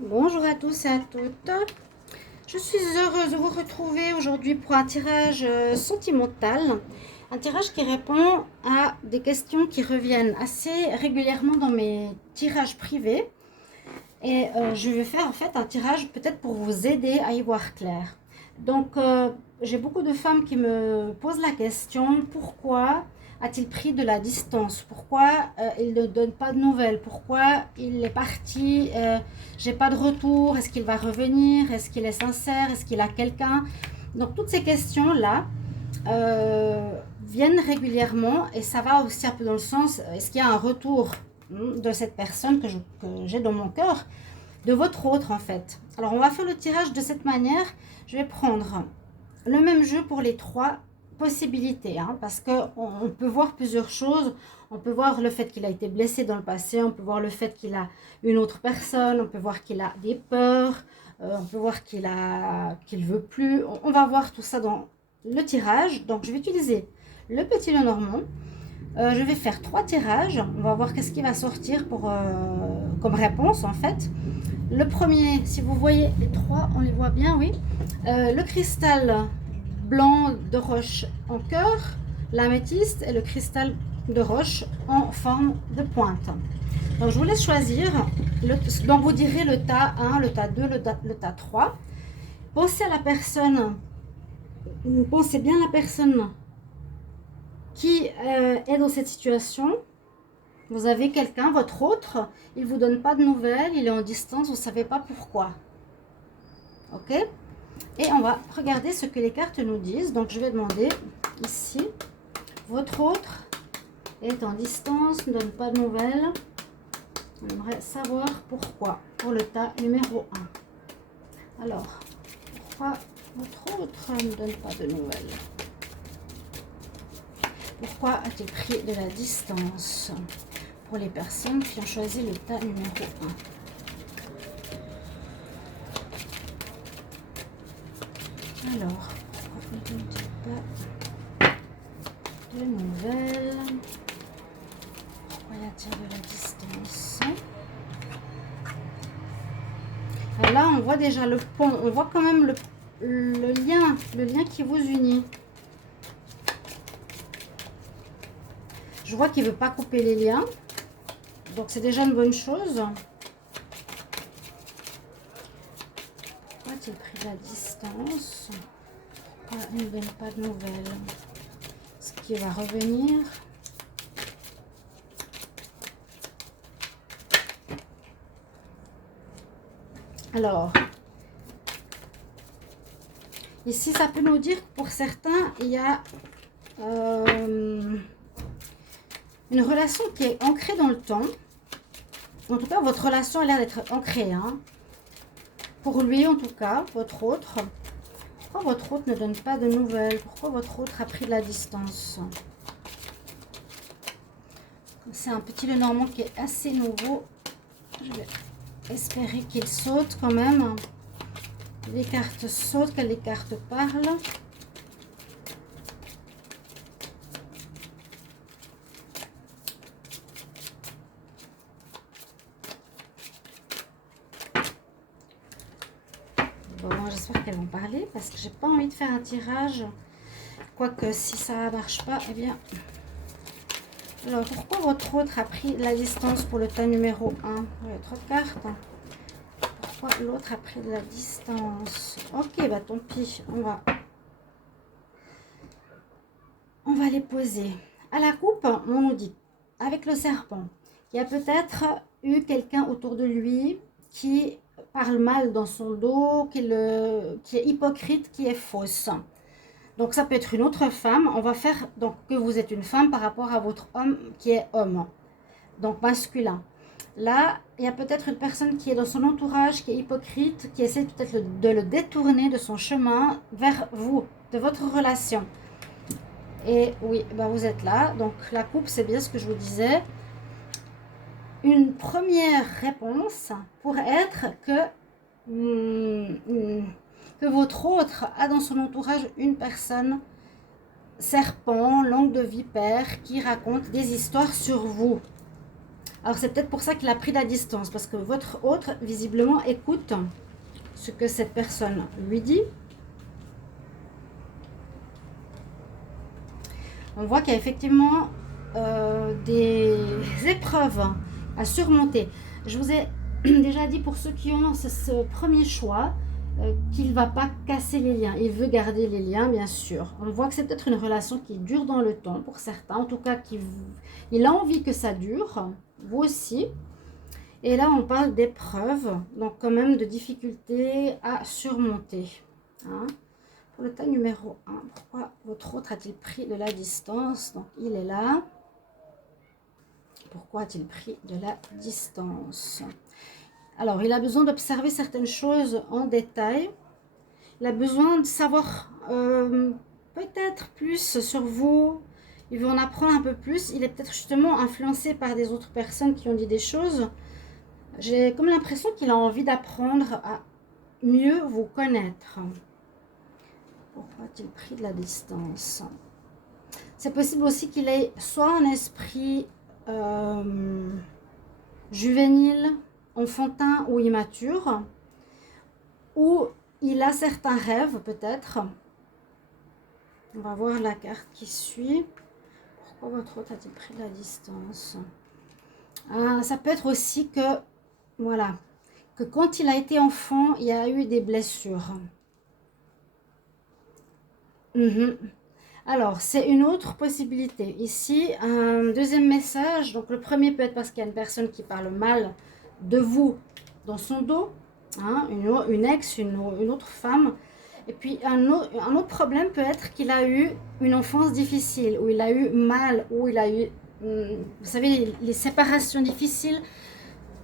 Bonjour à tous et à toutes. Je suis heureuse de vous retrouver aujourd'hui pour un tirage sentimental. Un tirage qui répond à des questions qui reviennent assez régulièrement dans mes tirages privés. Et je vais faire en fait un tirage peut-être pour vous aider à y voir clair. Donc j'ai beaucoup de femmes qui me posent la question, pourquoi a-t-il pris de la distance? Pourquoi il ne donne pas de nouvelles? Pourquoi il est parti? J'ai pas de retour. Est-ce qu'il va revenir? Est-ce qu'il est sincère? Est-ce qu'il a quelqu'un? Donc toutes ces questions-là viennent régulièrement et ça va aussi un peu dans le sens, est-ce qu'il y a un retour de cette personne que j'ai dans mon cœur, de votre autre en fait. Alors on va faire le tirage de cette manière. Je vais prendre le même jeu pour les trois possibilités, parce qu'on peut voir plusieurs choses. On peut voir le fait qu'il a été blessé dans le passé, on peut voir le fait qu'il a une autre personne, on peut voir qu'il a des peurs, on peut voir qu'il veut plus. On va voir tout ça dans le tirage. Donc je vais utiliser le petit Lenormand. Je vais faire trois tirages. On va voir qu'est-ce qui va sortir comme réponse en fait. Le premier, si vous voyez les trois, on les voit bien, oui. Le cristal blanc de roche en cœur, l'améthyste et le cristal de roche en forme de pointe. Donc je vous laisse choisir. Donc vous direz le tas 1, le tas 2, le tas 3. Pensez à la personne, pensez bien à la personne qui est dans cette situation. Vous avez quelqu'un, votre autre, il ne vous donne pas de nouvelles, il est en distance, vous ne savez pas pourquoi. Ok? Et on va regarder ce que les cartes nous disent. Donc je vais demander ici, votre autre est en distance, ne donne pas de nouvelles. On aimerait savoir pourquoi, pour le tas numéro 1. Alors, pourquoi votre autre ne donne pas de nouvelles? Pourquoi a-t-il pris de la distance? Pour les personnes qui ont choisi le tas numéro 1. Alors, pourquoi ne donne-t-il pas de nouvelles? Pourquoi y a-t-il de la distance? Et là, on voit déjà le pont. On voit quand même le lien qui vous unit. Je vois qu'il ne veut pas couper les liens. Donc, c'est déjà une bonne chose. Pourquoi a-t-il pris la distance? Pourquoi il ne donne pas de nouvelles? Est-ce qu'il va revenir? Alors, ici, ça peut nous dire que pour certains, il y a une relation qui est ancrée dans le temps. En tout cas, votre relation a l'air d'être ancrée. Pour lui, en tout cas, votre autre. Pourquoi votre autre ne donne pas de nouvelles? Pourquoi votre autre a pris de la distance? C'est un petit Lenormand qui est assez nouveau. Je vais espérer qu'il saute quand même. Les cartes sautent, que les cartes parlent. Bon, j'espère qu'elles vont parler parce que j'ai pas envie de faire un tirage. Quoique, si ça ne marche pas, eh bien... Alors, pourquoi votre autre a pris la distance pour le tas numéro 1? Il y a trop de cartes. Pourquoi l'autre a pris de la distance? Ok, bah tant pis. On va les poser. À la coupe, on nous dit, avec le serpent, il y a peut-être eu quelqu'un autour de lui qui parle mal dans son dos, qui est hypocrite, qui est fausse. Donc ça peut être une autre femme. On va faire donc que vous êtes une femme par rapport à votre homme qui est homme, donc masculin. Là, il y a peut-être une personne qui est dans son entourage, qui est hypocrite, qui essaie peut-être de le détourner de son chemin vers vous, de votre relation. Et oui, ben vous êtes là. Donc la coupe, c'est bien ce que je vous disais. Une première réponse pourrait être que votre autre a dans son entourage une personne serpent, langue de vipère, qui raconte des histoires sur vous. Alors c'est peut-être pour ça qu'il a pris la distance, parce que votre autre, visiblement, écoute ce que cette personne lui dit. On voit qu'il y a effectivement des épreuves à surmonter. Je vous ai déjà dit pour ceux qui ont ce premier choix, qu'il ne va pas casser les liens. Il veut garder les liens, bien sûr. On voit que c'est peut-être une relation qui dure dans le temps pour certains. En tout cas, il a envie que ça dure. Vous aussi. Et là, on parle d'épreuves. Donc, quand même, de difficultés à surmonter. Hein. Pour le tas numéro 1, pourquoi votre autre a-t-il pris de la distance? Donc, il est là. Pourquoi a-t-il pris de la distance? Alors, il a besoin d'observer certaines choses en détail. Il a besoin de savoir peut-être plus sur vous. Il veut en apprendre un peu plus. Il est peut-être justement influencé par des autres personnes qui ont dit des choses. J'ai comme l'impression qu'il a envie d'apprendre à mieux vous connaître. Pourquoi a-t-il pris de la distance? C'est possible aussi qu'il ait soit un esprit juvénile, enfantin ou immature, ou il a certains rêves peut-être. On va voir la carte qui suit. Pourquoi votre autre a-t-il pris de la distance? Ça peut être aussi que, voilà, que quand il a été enfant, il y a eu des blessures. Alors, c'est une autre possibilité. Ici, un deuxième message. Donc, le premier peut être parce qu'il y a une personne qui parle mal de vous dans son dos. Hein, une ex, une autre femme. Et puis, un autre problème peut être qu'il a eu une enfance difficile, où il a eu mal, où il a eu, vous savez, les séparations difficiles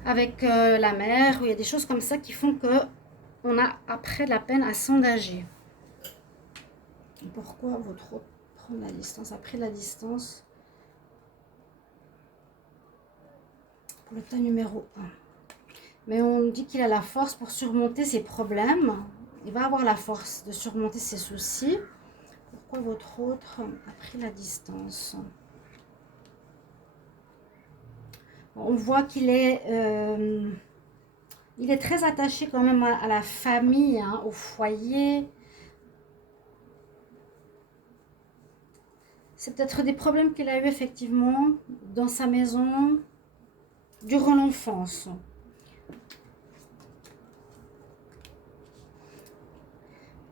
avec la mère, où il y a des choses comme ça qui font qu'on a après de la peine à s'engager. Pourquoi votre autre prend la distance, a pris la distance pour le tas numéro 1? Mais on dit qu'il a la force pour surmonter ses problèmes. Il va avoir la force de surmonter ses soucis. Pourquoi votre autre a pris la distance? On voit qu'il est, il est très attaché quand même à la famille, hein, au foyer. C'est peut-être des problèmes qu'il a eu effectivement dans sa maison durant l'enfance.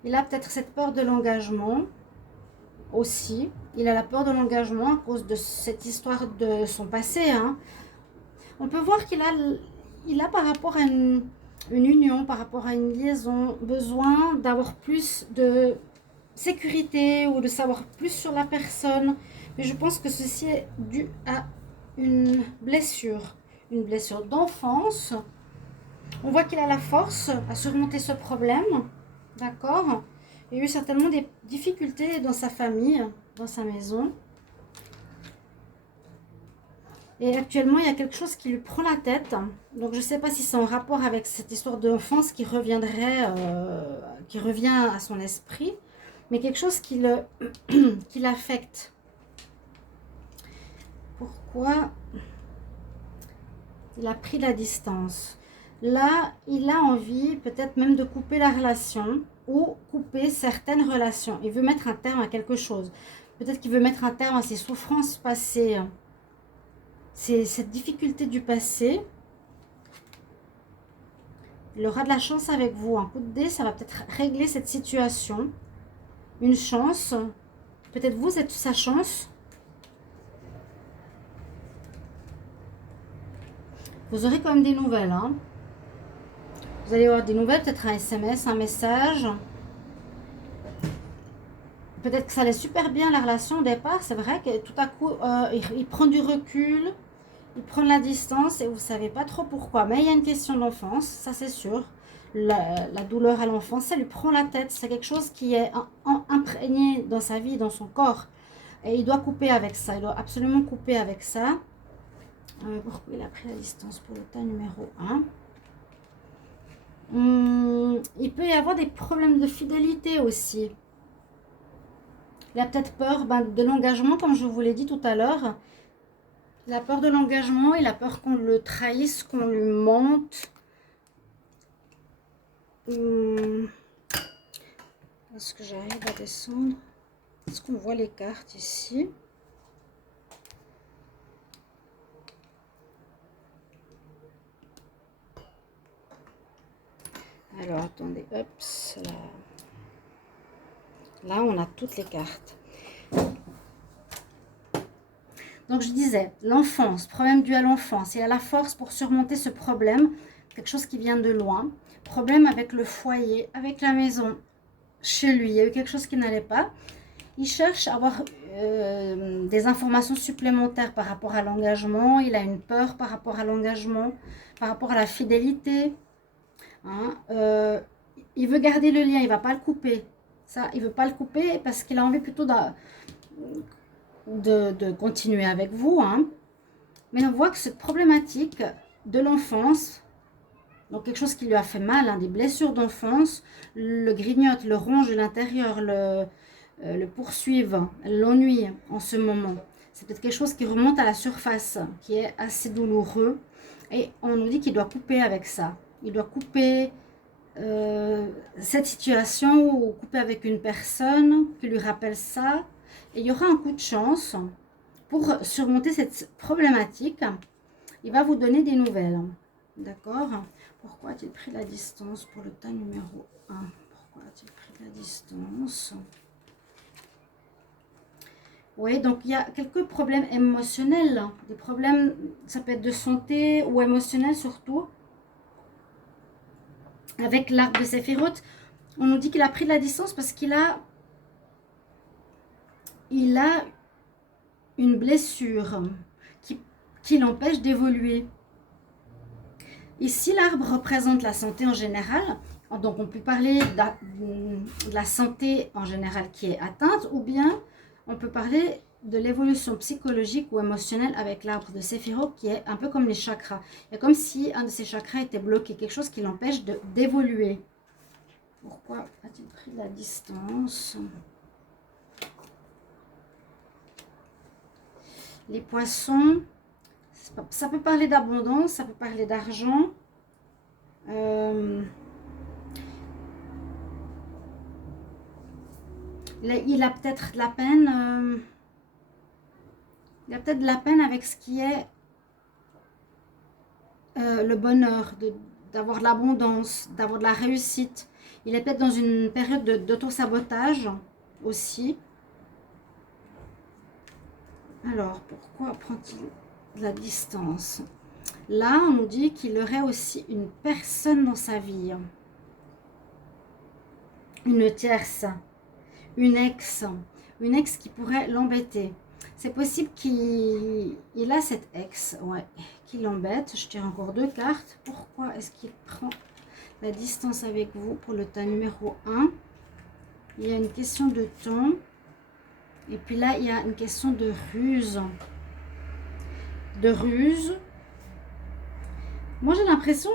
Il a peut-être cette peur de l'engagement aussi. Il a la peur de l'engagement à cause de cette histoire de son passé. Hein. On peut voir qu'il a par rapport à une union, par rapport à une liaison, besoin d'avoir plus de sécurité ou de savoir plus sur la personne. Mais je pense que ceci est dû à une blessure d'enfance. On voit qu'il a la force à surmonter ce problème. D'accord? Il y a eu certainement des difficultés dans sa famille, dans sa maison. Et actuellement, il y a quelque chose qui lui prend la tête. Donc, je ne sais pas si c'est en rapport avec cette histoire d'enfance qui reviendrait, qui revient à son esprit. Mais quelque chose qui l'affecte. Pourquoi il a pris la distance? Là, il a envie peut-être même de couper la relation ou couper certaines relations. Il veut mettre un terme à quelque chose. Peut-être qu'il veut mettre un terme à ses souffrances passées. C'est cette difficulté du passé. Il aura de la chance avec vous. Un coup de dé, ça va peut-être régler cette situation. Une chance. Peut-être vous êtes sa chance. Vous aurez quand même des nouvelles. Hein. Vous allez avoir des nouvelles, peut-être un SMS, un message. Peut-être que ça allait super bien la relation au départ. C'est vrai que tout à coup, il prend du recul. Il prend de la distance et vous ne savez pas trop pourquoi. Mais il y a une question d'enfance, ça c'est sûr. La douleur à l'enfance, ça lui prend la tête. C'est quelque chose qui est imprégné dans sa vie, dans son corps. Et il doit couper avec ça. Il doit absolument couper avec ça. Pourquoi il a pris la distance pour le tas numéro 1? Il peut y avoir des problèmes de fidélité aussi. Il a peut-être peur de l'engagement, comme je vous l'ai dit tout à l'heure. Il a peur de l'engagement, il a peur qu'on le trahisse, qu'on lui mente. Est-ce que j'arrive à descendre? Est-ce qu'on voit les cartes ici? Alors, attendez, hop, là, on a toutes les cartes. Donc, je disais, l'enfance, problème dû à l'enfance. Il a la force pour surmonter ce problème, quelque chose qui vient de loin. Problème avec le foyer, avec la maison, chez lui. Il y a eu quelque chose qui n'allait pas. Il cherche à avoir des informations supplémentaires par rapport à l'engagement. Il a une peur par rapport à l'engagement, par rapport à la fidélité. Hein, il veut garder le lien, il ne va pas le couper. Ça, il ne veut pas le couper parce qu'il a envie plutôt de continuer avec vous. Hein. Mais on voit que cette problématique de l'enfance, donc quelque chose qui lui a fait mal, hein, des blessures d'enfance, le grignote, le ronge de l'intérieur, le poursuivre, l'ennuie en ce moment. C'est peut-être quelque chose qui remonte à la surface, qui est assez douloureux. Et on nous dit qu'il doit couper avec ça. Il doit couper cette situation ou couper avec une personne qui lui rappelle ça. Et il y aura un coup de chance pour surmonter cette problématique. Il va vous donner des nouvelles. D'accord? Pourquoi a-t-il pris la distance pour le tas numéro 1? Pourquoi a-t-il pris la distance? Oui, donc il y a quelques problèmes émotionnels. Des problèmes, ça peut être de santé ou émotionnel surtout. Avec l'arc de Séphiroth, on nous dit qu'il a pris de la distance parce qu'il a une blessure qui l'empêche d'évoluer. Ici, l'arbre représente la santé en général. Donc, on peut parler de la santé en général qui est atteinte, ou bien on peut parler de l'évolution psychologique ou émotionnelle avec l'arbre de Séphiroth, qui est un peu comme les chakras. Il y a comme si un de ces chakras était bloqué, quelque chose qui l'empêche d'évoluer. Pourquoi a-t-il pris de la distance? Les poissons, ça peut parler d'abondance, ça peut parler d'argent. Il a peut-être de la peine. Il a peut-être de la peine avec ce qui est le bonheur, d'avoir de l'abondance, d'avoir de la réussite. Il est peut-être dans une période d'auto-sabotage aussi. Alors, pourquoi prend-il de la distance? Là, on nous dit qu'il aurait aussi une personne dans sa vie. Une tierce, une ex qui pourrait l'embêter. C'est possible qu'il a cette ex, ouais, qui l'embête. Je tire encore 2 cartes. Pourquoi est-ce qu'il prend la distance avec vous pour le tas numéro 1? Il y a une question de temps. Et puis là, il y a une question de ruse. De ruse. Moi, j'ai l'impression,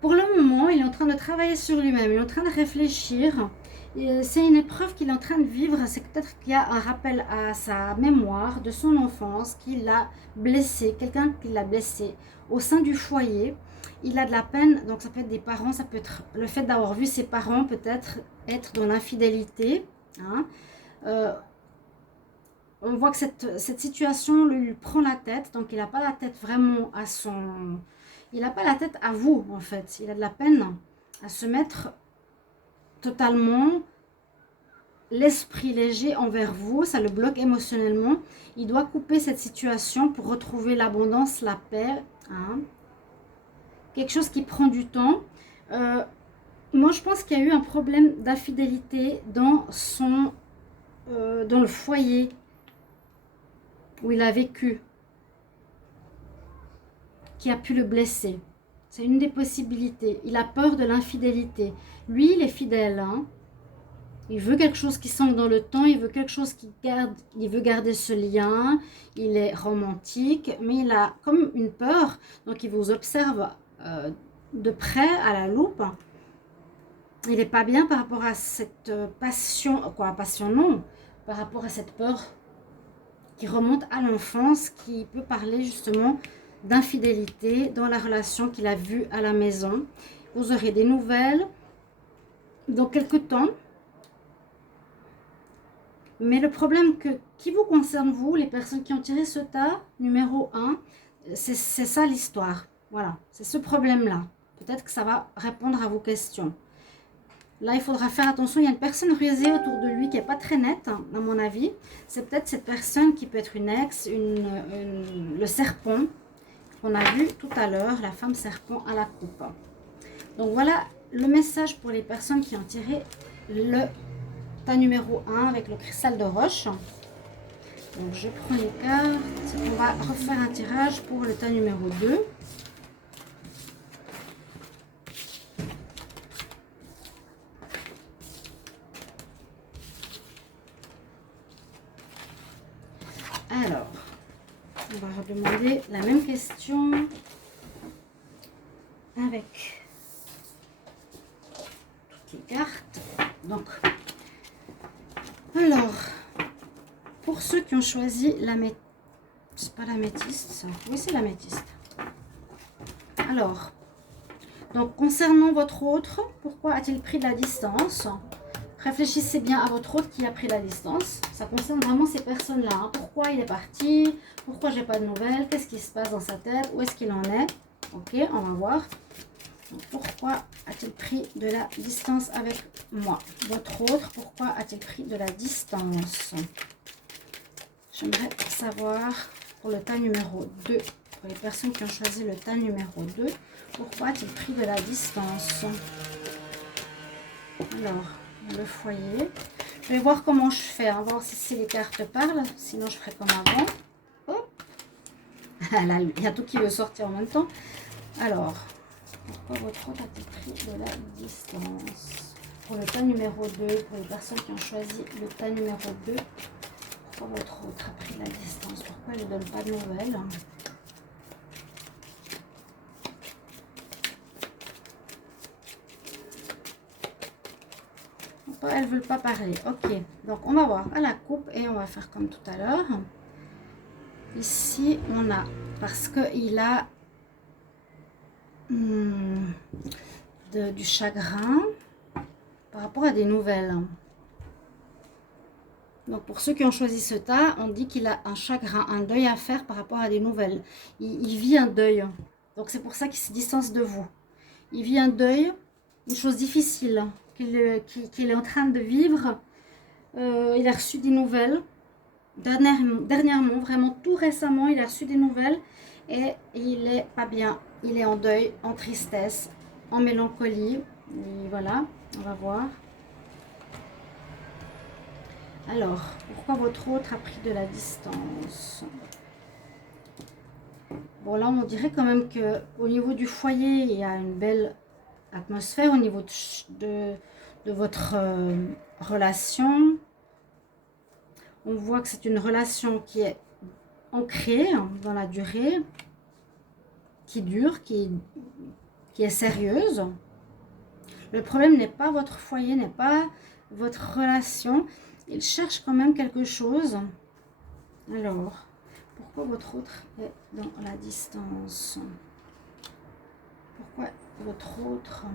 pour le moment, il est en train de travailler sur lui-même. Il est en train de réfléchir. C'est une épreuve qu'il est en train de vivre. C'est peut-être qu'il y a un rappel à sa mémoire de son enfance, qui l'a blessé, quelqu'un qui l'a blessé au sein du foyer. Il a de la peine, donc ça peut être des parents, ça peut être le fait d'avoir vu ses parents peut-être être dans l'infidélité. Hein. On voit que cette situation lui prend la tête, donc il n'a pas la tête vraiment à son... Il n'a pas la tête à vous, en fait. Il a de la peine à se mettre totalement l'esprit léger envers vous. Ça le bloque émotionnellement. Il doit couper cette situation pour retrouver l'abondance, la paix. Hein. Quelque chose qui prend du temps. Moi, je pense qu'il y a eu un problème d'infidélité dans le foyer où il a vécu, qui a pu le blesser. C'est une des possibilités. Il a peur de l'infidélité. Lui, il est fidèle. Hein. Il veut quelque chose qui s'ancre dans le temps. Il veut quelque chose qui garde. Il veut garder ce lien. Il est romantique, mais il a comme une peur. Donc, il vous observe de près, à la loupe. Il n'est pas bien par rapport à cette passion. Quoi, passion non. Par rapport à cette peur qui remonte à l'enfance, qui peut parler justement d'infidélité dans la relation qu'il a vue à la maison. Vous aurez des nouvelles dans quelques temps. Mais le problème qui vous concerne, vous, les personnes qui ont tiré ce tas, numéro 1, c'est ça l'histoire. Voilà, c'est ce problème-là. Peut-être que ça va répondre à vos questions. Là, il faudra faire attention. Il y a une personne rusée autour de lui qui n'est pas très nette, hein, à mon avis. C'est peut-être cette personne qui peut être une ex, le serpent qu'on a vu tout à l'heure, la femme serpent à la coupe. Donc voilà le message pour les personnes qui ont tiré le tas numéro 1 avec le cristal de roche. Donc je prends les cartes. On va refaire un tirage pour le tas numéro 2. Alors, on va redemander la même question avec toutes les cartes. Donc, alors, pour ceux qui ont choisi l'améthyste, c'est pas l'améthyste ça, oui c'est l'améthyste. Alors, donc concernant votre autre, pourquoi a-t-il pris de la distance? Réfléchissez bien à votre autre qui a pris la distance. Ça concerne vraiment ces personnes-là. Hein. Pourquoi il est parti? Pourquoi j'ai pas de nouvelles? Qu'est-ce qui se passe dans sa tête? Où est-ce qu'il en est? Ok, on va voir. Donc, pourquoi a-t-il pris de la distance avec moi? Votre autre, pourquoi a-t-il pris de la distance? J'aimerais savoir pour le tas numéro 2, pour les personnes qui ont choisi le tas numéro 2, pourquoi a-t-il pris de la distance? Alors, le foyer. Je vais voir comment je fais, hein, voir si les cartes parlent, sinon je ferai comme avant. Hop. Là, il y a tout qui veut sortir en même temps. Alors, pourquoi votre autre a-t-il pris de la distance? Pour le tas numéro 2, pour les personnes qui ont choisi le tas numéro 2, pourquoi votre autre a pris de la distance? Pourquoi elle ne donne pas de nouvelles? Elles ne veulent pas parler. Ok, donc on va voir à la coupe et on va faire comme tout à l'heure. Ici, on a, parce qu'il a du chagrin par rapport à des nouvelles. Donc pour ceux qui ont choisi ce tas, on dit qu'il a un chagrin, un deuil à faire par rapport à des nouvelles. Il vit un deuil. Donc c'est pour ça qu'il se distance de vous. Il vit un deuil, une chose difficile qu'il est en train de vivre. Il a reçu des nouvelles. Dernièrement, vraiment tout récemment, il a reçu des nouvelles. Et il n'est pas bien. Il est en deuil, en tristesse, en mélancolie. Et voilà, on va voir. Alors, pourquoi votre autre a pris de la distance? Bon, là, on dirait quand même qu'au niveau du foyer, il y a une belle atmosphère au niveau de votre relation. On voit que c'est une relation qui est ancrée dans la durée, qui dure, qui est sérieuse. Le problème n'est pas votre foyer, n'est pas votre relation. Il cherche quand même quelque chose. Alors, pourquoi votre autre est dans la distance? Pourquoi votre autre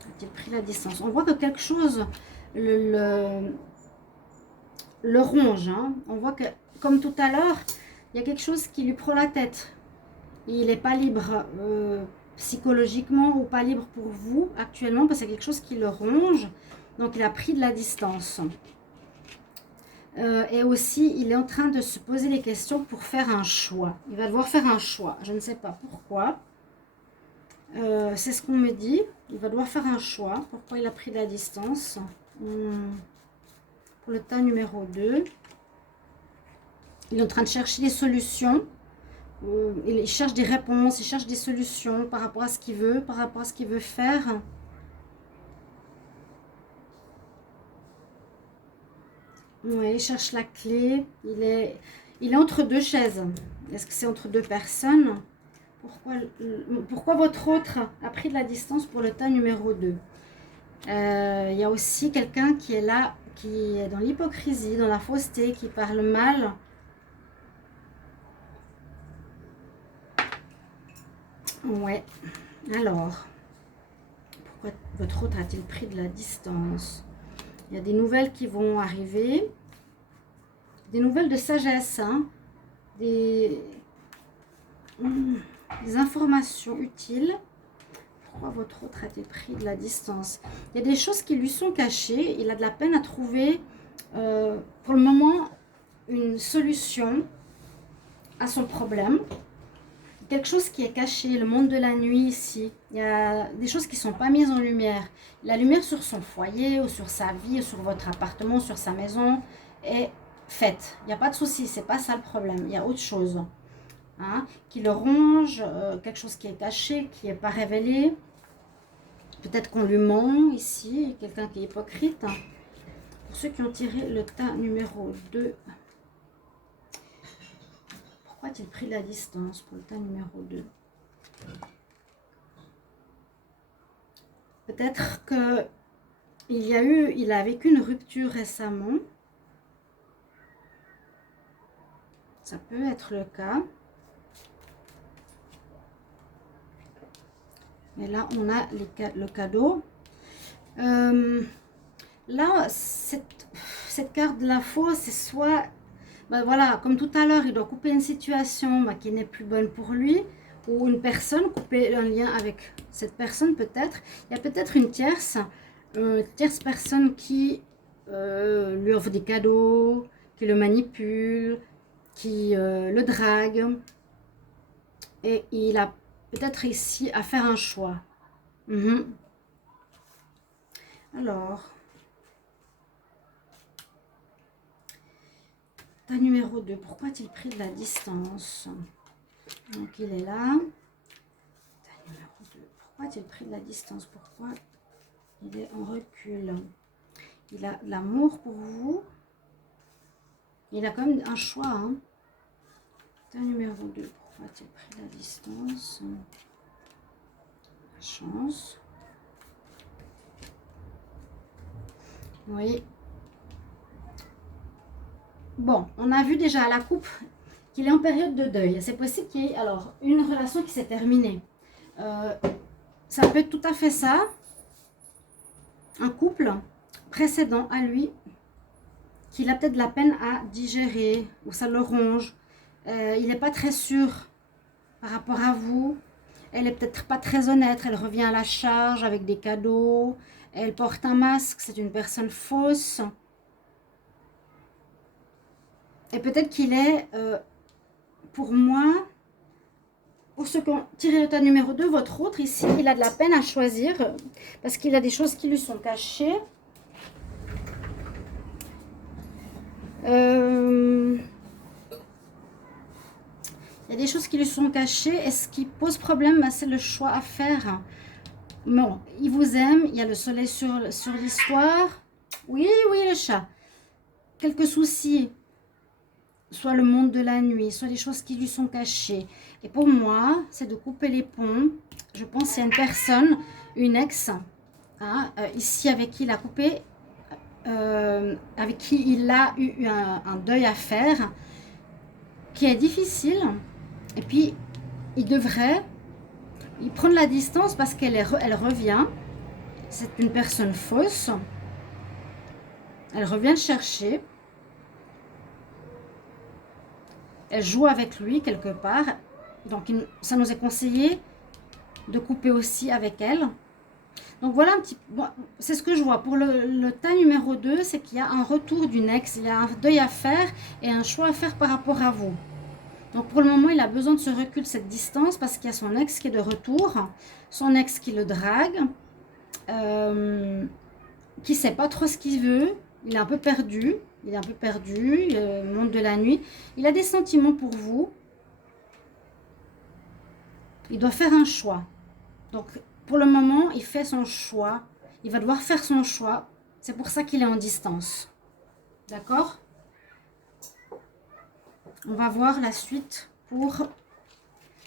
a-t-il pris la distance? On voit que quelque chose le ronge. Hein. On voit que, comme tout à l'heure, il y a quelque chose qui lui prend la tête. Il n'est pas libre psychologiquement ou pas libre pour vous actuellement parce que c'est quelque chose qui le ronge. Donc, il a pris de la distance. Et aussi, il est en train de se poser des questions pour faire un choix. Il va devoir faire un choix. Je ne sais pas pourquoi. C'est ce qu'on me dit. Il va devoir faire un choix. Pourquoi il a pris de la distance? Pour le tas numéro 2. Il est en train de chercher des solutions. Il cherche des réponses. Il cherche des solutions par rapport à ce qu'il veut, par rapport à ce qu'il veut faire. Oui, il cherche la clé. Il est entre deux chaises. Est-ce que c'est entre deux personnes? Pourquoi votre autre a pris de la distance pour le tas numéro 2? Il y a aussi quelqu'un qui est là, qui est dans l'hypocrisie, dans la fausseté, qui parle mal. Ouais. Alors, pourquoi votre autre a-t-il pris de la distance? Il y a des nouvelles qui vont arriver. Des nouvelles de sagesse, hein, des informations utiles. Pourquoi votre autre a-t-il pris de la distance? Il y a des choses qui lui sont cachées. Il a de la peine à trouver, pour le moment, une solution à son problème. Quelque chose qui est caché, le monde de la nuit ici. Il y a des choses qui ne sont pas mises en lumière. La lumière sur son foyer, ou sur sa vie, ou sur votre appartement, sur sa maison, est faite. Il n'y a pas de souci, c'est pas ça le problème. Il y a autre chose, hein, qui le ronge, quelque chose qui est caché, qui n'est pas révélé. Peut-être qu'on lui ment ici, quelqu'un qui est hypocrite. Pour ceux qui ont tiré le tas numéro 2, pourquoi a-t-il pris la distance pour le tas numéro 2? Peut-être que il a vécu une rupture récemment. Ça peut être le cas. Mais là, on a le cadeau. Là, cette carte de la fausse, c'est soit... Ben voilà, comme tout à l'heure, il doit couper une situation qui n'est plus bonne pour lui, ou une personne, couper un lien avec cette personne peut-être. Il y a peut-être une tierce personne qui lui offre des cadeaux, qui le manipule, qui le drague. Et il a peut-être réussi à faire un choix. Alors... numéro 2, pourquoi a-t-il pris de la distance? Donc il est là. Numéro 2, pourquoi a-t-il pris de la distance? Pourquoi il est en recul? Il a de l'amour pour vous. Il a quand même un choix. Hein. Numéro 2, pourquoi a-t-il pris de la distance? La chance. Oui. Bon, on a vu déjà à la coupe qu'il est en période de deuil. C'est possible qu'il y ait alors une relation qui s'est terminée. Ça peut être tout à fait ça. Un couple précédent à lui qu'il a peut-être de la peine à digérer ou ça le ronge. Il n'est pas très sûr par rapport à vous. Elle est peut-être pas très honnête. Elle revient à la charge avec des cadeaux. Elle porte un masque. C'est une personne fausse. Et peut-être qu'il est, pour moi, pour ceux qui ont tiré le tas numéro 2, votre autre ici, il a de la peine à choisir parce qu'il a des choses qui lui sont cachées. Il y a des choses qui lui sont cachées. Et ce qui pose problème, c'est le choix à faire. Bon, il vous aime. Il y a le soleil sur l'histoire. Oui, oui, le chat. Quelques soucis. Soit le monde de la nuit, soit les choses qui lui sont cachées. Et pour moi, c'est de couper les ponts. Je pense qu'il y a une personne, une ex, hein, ici avec qui il a coupé, avec qui il a eu un deuil à faire, qui est difficile. Et puis, il prendre la distance parce elle revient. C'est une personne fausse. Elle revient le chercher. Elle joue avec lui quelque part. Donc, ça nous est conseillé de couper aussi avec elle. Donc, voilà un petit... Bon, c'est ce que je vois. Pour le tas numéro 2, c'est qu'il y a un retour d'une ex. Il y a un deuil à faire et un choix à faire par rapport à vous. Donc, pour le moment, il a besoin de ce recul, cette distance, parce qu'il y a son ex qui est de retour. Son ex qui le drague. Qui ne sait pas trop ce qu'il veut. Il est un peu perdu. Le monde de la nuit. Il a des sentiments pour vous. Il doit faire un choix. Donc, pour le moment, il fait son choix. Il va devoir faire son choix. C'est pour ça qu'il est en distance. D'accord? On va voir la suite pour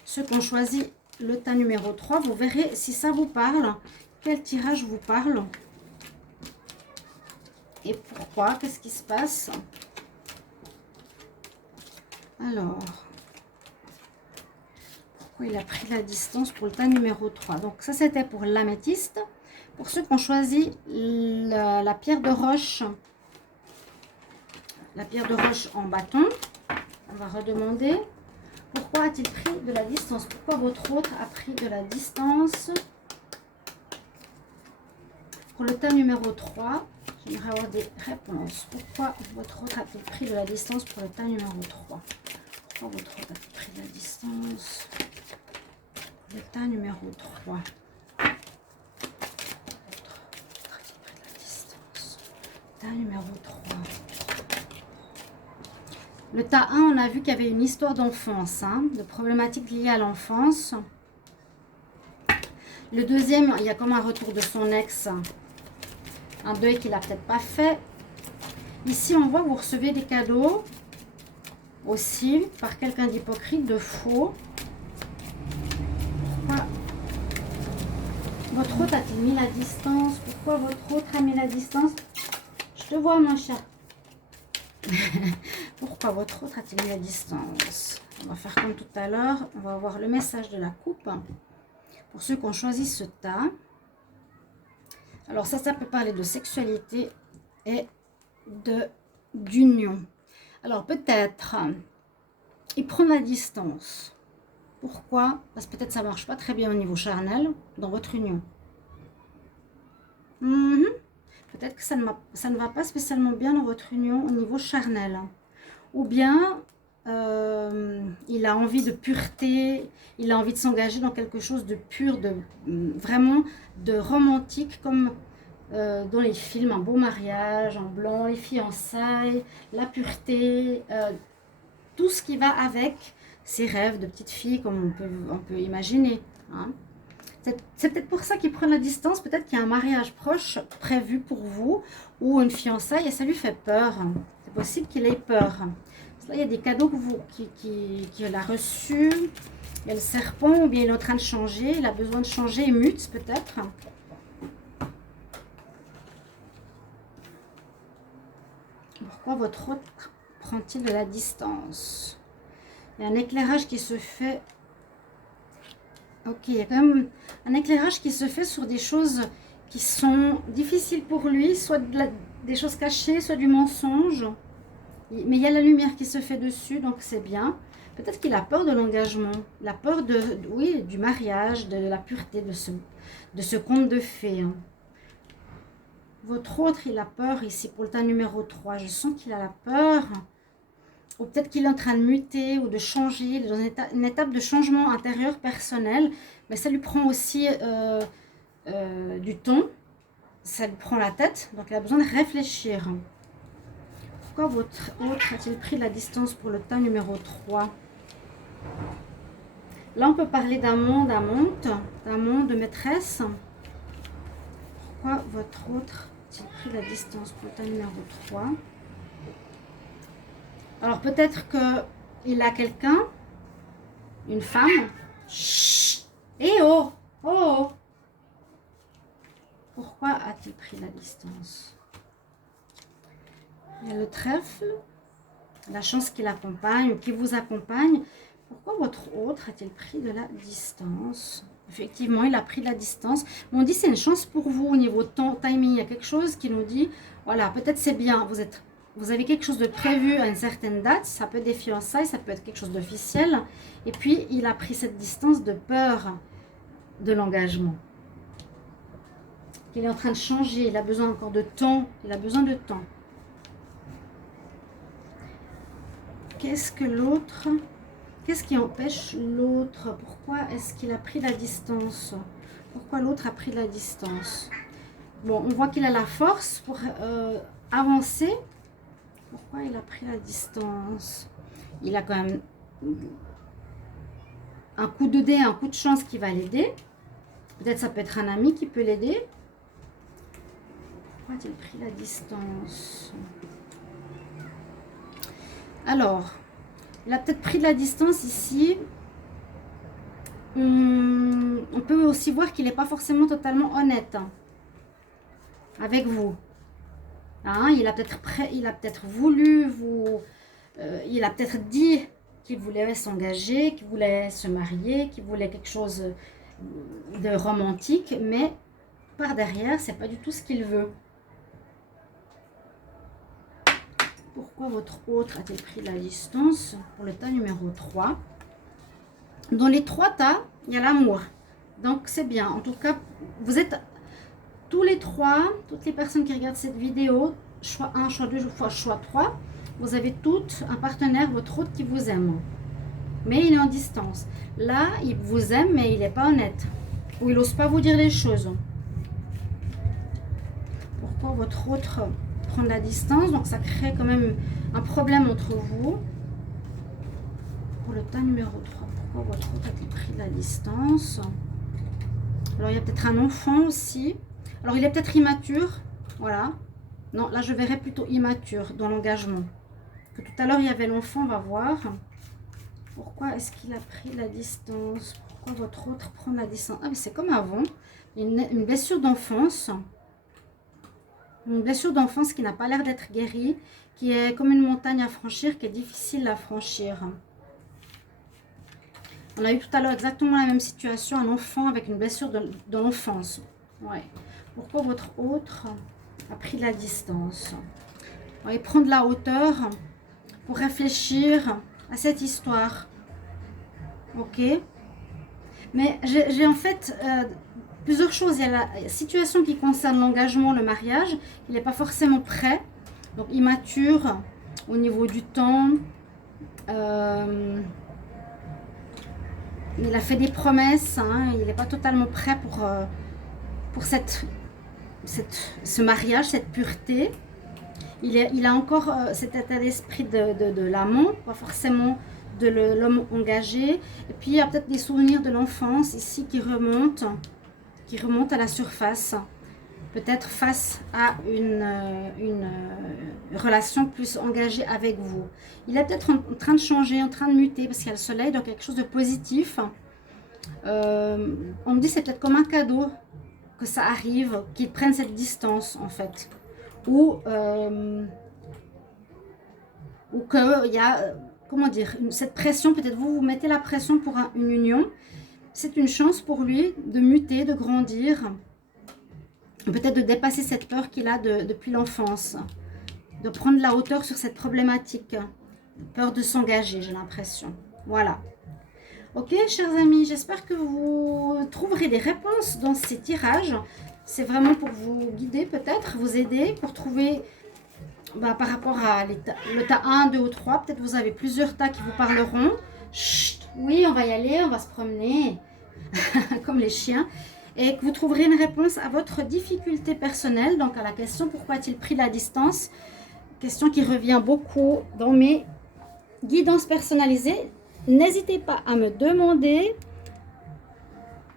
ceux qui ont choisi le tas numéro 3. Vous verrez si ça vous parle. Quel tirage vous parle? Et pourquoi? Qu'est-ce qui se passe? Alors, pourquoi il a pris la distance pour le tas numéro 3? Donc ça, c'était pour l'améthyste. Pour ceux qui ont choisi la pierre de roche, en bâton, on va redemander pourquoi a-t-il pris de la distance? Pourquoi votre autre a pris de la distance pour le tas numéro 3? J'aimerais avoir des réponses. Pourquoi votre autre a-t-il pris de la distance pour le tas numéro 3? Pourquoi votre autre a-t-il pris de la distance pour le tas numéro 3? Numéro 3. Le tas 1, on a vu qu'il y avait une histoire d'enfance, de problématiques liées à l'enfance. Le deuxième, il y a comme un retour de son ex, un deuil qu'il n'a peut-être pas fait. Ici, on voit que vous recevez des cadeaux aussi par quelqu'un d'hypocrite, de faux. Pourquoi votre autre a-t-il mis la distance? Pourquoi votre autre a mis la distance? Je te vois, mon chat. Pourquoi votre autre a-t-il mis la distance? On va faire comme tout à l'heure. On va voir le message de la coupe. Pour ceux qui ont choisi ce tas. Alors ça peut parler de sexualité et d'union. Alors peut-être, il prend la distance. Pourquoi? Parce que peut-être ça ne marche pas très bien au niveau charnel dans votre union. Peut-être que ça ne va pas spécialement bien dans votre union au niveau charnel. Ou bien, il a envie de pureté, il a envie de s'engager dans quelque chose de pur, vraiment de romantique, comme dans les films, un beau mariage, en blanc, les fiançailles, la pureté, tout ce qui va avec ses rêves de petite fille, comme on peut imaginer. C'est peut-être pour ça qu'il prend la distance. Peut-être qu'il y a un mariage proche prévu pour vous ou une fiançaille et ça lui fait peur. C'est possible qu'il ait peur. Là, il y a des cadeaux qu'il a reçus. Il y a le serpent ou bien il est en train de changer. Il a besoin de changer. Il mute peut-être. Pourquoi votre autre prend-il de la distance? Il y a un éclairage qui se fait. Ok, il y a quand même un éclairage qui se fait sur des choses qui sont difficiles pour lui, soit des choses cachées, soit du mensonge. Mais il y a la lumière qui se fait dessus, donc c'est bien. Peut-être qu'il a peur de l'engagement, il a peur oui, du mariage, de la pureté, de ce conte de fées. Votre autre, il a peur ici pour le tas numéro 3. Je sens qu'il a la peur. Ou peut-être qu'il est en train de muter ou de changer, il est dans une étape de changement intérieur personnel, mais ça lui prend aussi du temps, ça lui prend la tête, donc il a besoin de réfléchir. Pourquoi votre autre a-t-il pris la distance pour le tas numéro 3? Là, on peut parler d'amant, de maîtresse. Pourquoi votre autre a-t-il pris la distance pour le tas numéro 3? Alors peut-être qu'il a quelqu'un, une femme. Chut! Eh oh! Oh! Pourquoi a-t-il pris la distance? Il y a le trèfle, la chance qui l'accompagne ou qui vous accompagne. Pourquoi votre autre a-t-il pris de la distance? Effectivement, il a pris de la distance. Mais on dit c'est une chance pour vous au niveau temps, timing. Il y a quelque chose qui nous dit, voilà, peut-être c'est bien, vous avez quelque chose de prévu à une certaine date, ça peut être des fiançailles, ça peut être quelque chose d'officiel. Et puis, il a pris cette distance de peur de l'engagement. Il est en train de changer, il a besoin encore de temps, il a besoin de temps. Qu'est-ce qui empêche l'autre? Pourquoi est-ce qu'il a pris la distance? Pourquoi l'autre a pris la distance? Bon, on voit qu'il a la force pour avancer. Pourquoi il a pris la distance? Il a quand même un coup de dé, un coup de chance qui va l'aider. Peut-être ça peut être un ami qui peut l'aider. Pourquoi a-t-il pris la distance? Alors, il a peut-être pris de la distance ici. On peut aussi voir qu'il n'est pas forcément totalement honnête avec vous. Hein, il a peut-être voulu vous... il a peut-être dit qu'il voulait s'engager, qu'il voulait se marier, qu'il voulait quelque chose de romantique, mais par derrière, c'est pas du tout ce qu'il veut. Pourquoi votre autre a-t-il pris la distance pour le tas numéro 3? Dans les 3 tas, il y a l'amour. Donc, c'est bien. En tout cas, vous êtes tous les 3, toutes les personnes qui regardent cette vidéo, choix 1, choix 2, choix 3, vous avez toutes un partenaire, votre autre, qui vous aime. Mais il est en distance. Là, il vous aime, mais il n'est pas honnête. Ou il n'ose pas vous dire les choses. Pourquoi votre autre prend la distance? Donc, ça crée quand même un problème entre vous. Pour le tas numéro 3, pourquoi votre autre a-t-il pris la distance? Alors, il y a peut-être un enfant aussi. Alors, il est peut-être immature. Voilà. Non, là, je verrais plutôt immature dans l'engagement. Que tout à l'heure, il y avait l'enfant, on va voir. Pourquoi est-ce qu'il a pris la distance? Pourquoi votre autre prend la distance? Ah, mais c'est comme avant. Une blessure d'enfance. Une blessure d'enfance qui n'a pas l'air d'être guérie. Qui est comme une montagne à franchir, qui est difficile à franchir. On a eu tout à l'heure exactement la même situation. Un enfant avec une blessure de l'enfance. Ouais. Pourquoi votre autre a pris la distance? On va prendre de la hauteur pour réfléchir à cette histoire. Ok. Mais j'ai en fait plusieurs choses. Il y a la situation qui concerne l'engagement, le mariage. Il n'est pas forcément prêt. Donc immature au niveau du temps. Il a fait des promesses. Hein, il n'est pas totalement prêt pour ce mariage, cette pureté. Il a encore cet état d'esprit de l'amant, pas forcément de l'homme engagé. Et puis il y a peut-être des souvenirs de l'enfance ici qui remontent à la surface. Peut-être face à une relation plus engagée avec vous. Il est peut-être en train de changer, en train de muter, parce qu'il y a le soleil, donc quelque chose de positif. On me dit c'est peut-être comme un cadeau que ça arrive, qu'ils prennent cette distance en fait. Ou qu'il y a, comment dire, cette pression, peut-être vous mettez la pression pour une union. C'est une chance pour lui de muter, de grandir. Peut-être de dépasser cette peur qu'il a depuis l'enfance. De prendre la hauteur sur cette problématique. Peur de s'engager, j'ai l'impression. Voilà. Ok, chers amis, j'espère que vous trouverez des réponses dans ces tirages. C'est vraiment pour vous guider peut-être, vous aider pour trouver par rapport à le tas 1, 2 ou 3. Peut-être vous avez plusieurs tas qui vous parleront. Chut, oui, on va y aller, on va se promener comme les chiens. Et que vous trouverez une réponse à votre difficulté personnelle, donc à la question pourquoi a-t-il pris la distance, question qui revient beaucoup dans mes guidances personnalisées. N'hésitez pas à me demander,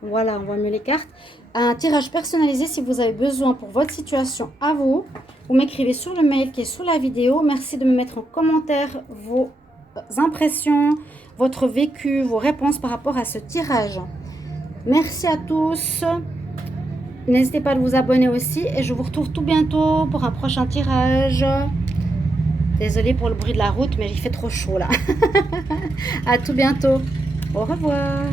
voilà, on voit mieux les cartes, un tirage personnalisé si vous avez besoin pour votre situation à vous. Vous m'écrivez sur le mail qui est sous la vidéo. Merci de me mettre en commentaire vos impressions, votre vécu, vos réponses par rapport à ce tirage. Merci à tous. N'hésitez pas à vous abonner aussi. Et je vous retrouve tout bientôt pour un prochain tirage. Désolée pour le bruit de la route, mais il fait trop chaud là. À tout bientôt. Au revoir.